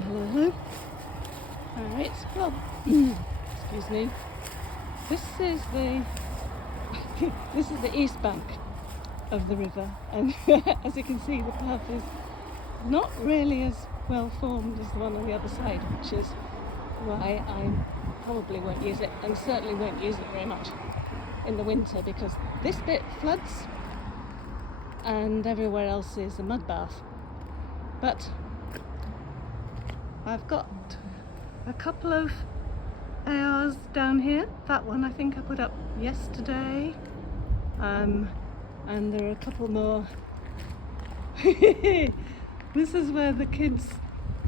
Hello. Alright, well, excuse me. This is the this is the east bank of the river, and as you can see, the path is not really as well formed as the one on the other side, which is why I probably won't use it, and certainly won't use it very much in the winter, because this bit floods and everywhere else is a mud bath. But I've got a couple of ARs down here. That one I think I put up yesterday, and there are a couple more. This is where the kids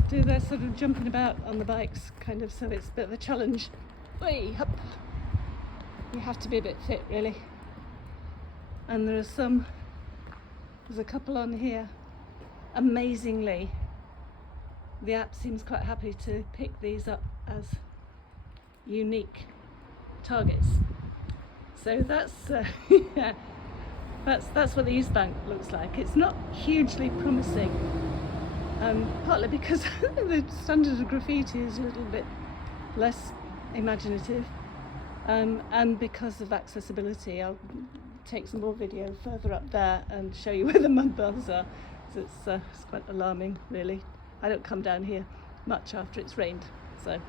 do their sort of jumping about on the bikes, kind of, so it's a bit of a challenge. Way up. You have to be a bit fit, really. And there's a couple on here. Amazingly, the app seems quite happy to pick these up as unique targets. So that's yeah, that's what the East Bank looks like. It's not hugely promising, partly because the standard of graffiti is a little bit less imaginative, and because of accessibility. I'll take some more video further up there and show you where the mud baths are. So it's quite alarming, really. I don't come down here much after it's rained, so.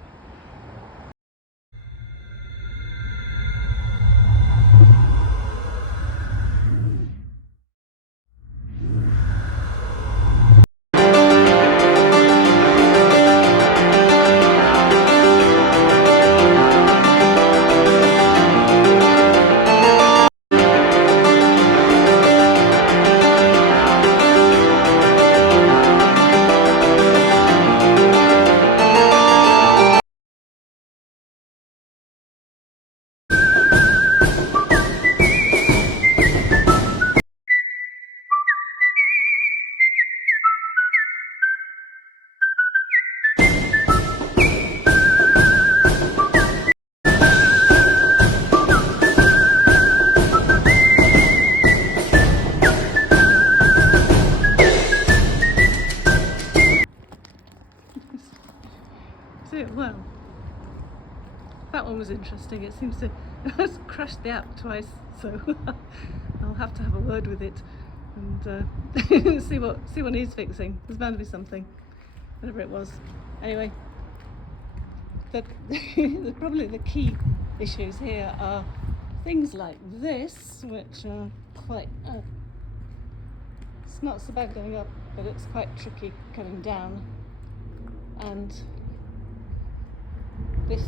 Well, that one was interesting. It seems to has crashed the app twice, so I'll have to have a word with it and see what needs fixing. There's bound to be something, whatever it was. Anyway, probably the key issues here are things like this, which are quite. It's not so bad going up, but it's quite tricky coming down, and this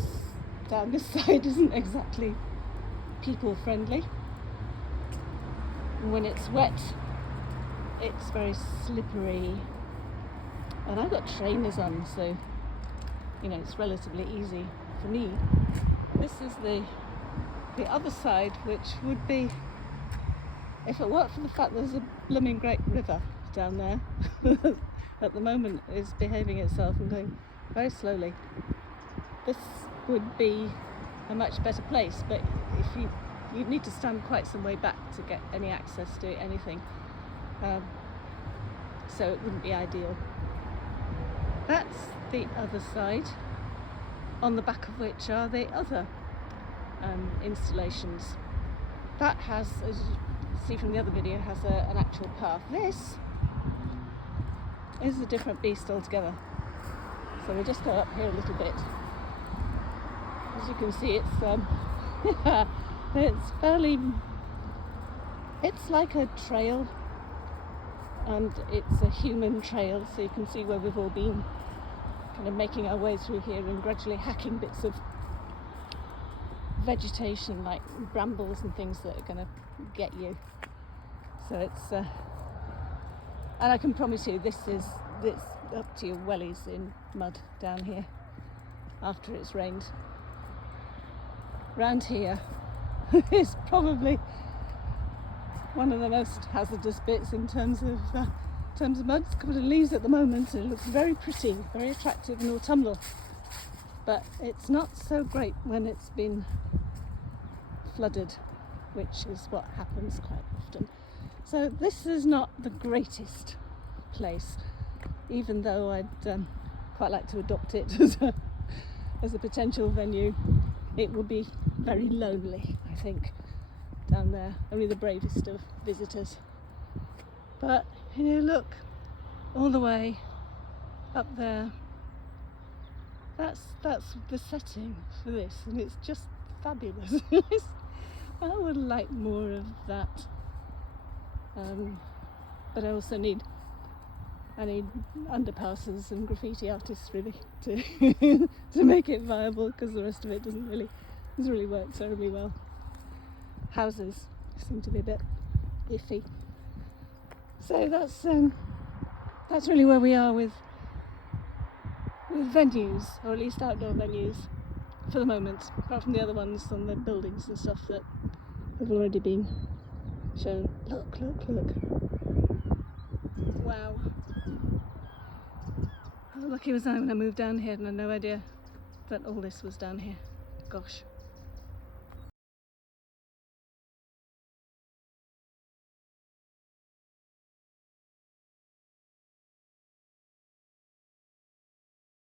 down this side isn't exactly people friendly. When it's wet, it's very slippery, and I've got trainers on, so you know it's relatively easy for me. This is the other side, which would be, if it weren't for the fact there's a blooming great river down there at the moment, is behaving itself and going very slowly. This would be a much better place, but if you'd need to stand quite some way back to get any access to anything, so it wouldn't be ideal. That's the other side, on the back of which are the other installations. That has, as you see from the other video, has an actual path. This is a different beast altogether. So we'll just go up here a little bit. As you can see, it's like a trail, and it's a human trail, so you can see where we've all been kind of making our way through here and gradually hacking bits of vegetation like brambles and things that are going to get you. So it's and I can promise you this up to your wellies in mud down here after it's rained. Round here is probably one of the most hazardous bits in terms of mud. It's covered in leaves at the moment, and it looks very pretty, very attractive and autumnal. But it's not so great when it's been flooded, which is what happens quite often. So this is not the greatest place, even though I'd quite like to adopt it as a potential venue. It would be very lonely, I think, down there. Only the bravest of visitors. But, you know, look, all the way up there. That's the setting for this, and it's just fabulous. I would like more of that. But I also need underpasses and graffiti artists really to to make it viable, because the rest of it doesn't really work terribly well. Houses seem to be a bit iffy. So that's really where we are with venues, or at least outdoor venues, for the moment, apart from the other ones on the buildings and stuff that have already been shown. Look. Wow. How lucky was I when I moved down here and I had no idea that all this was down here. Gosh.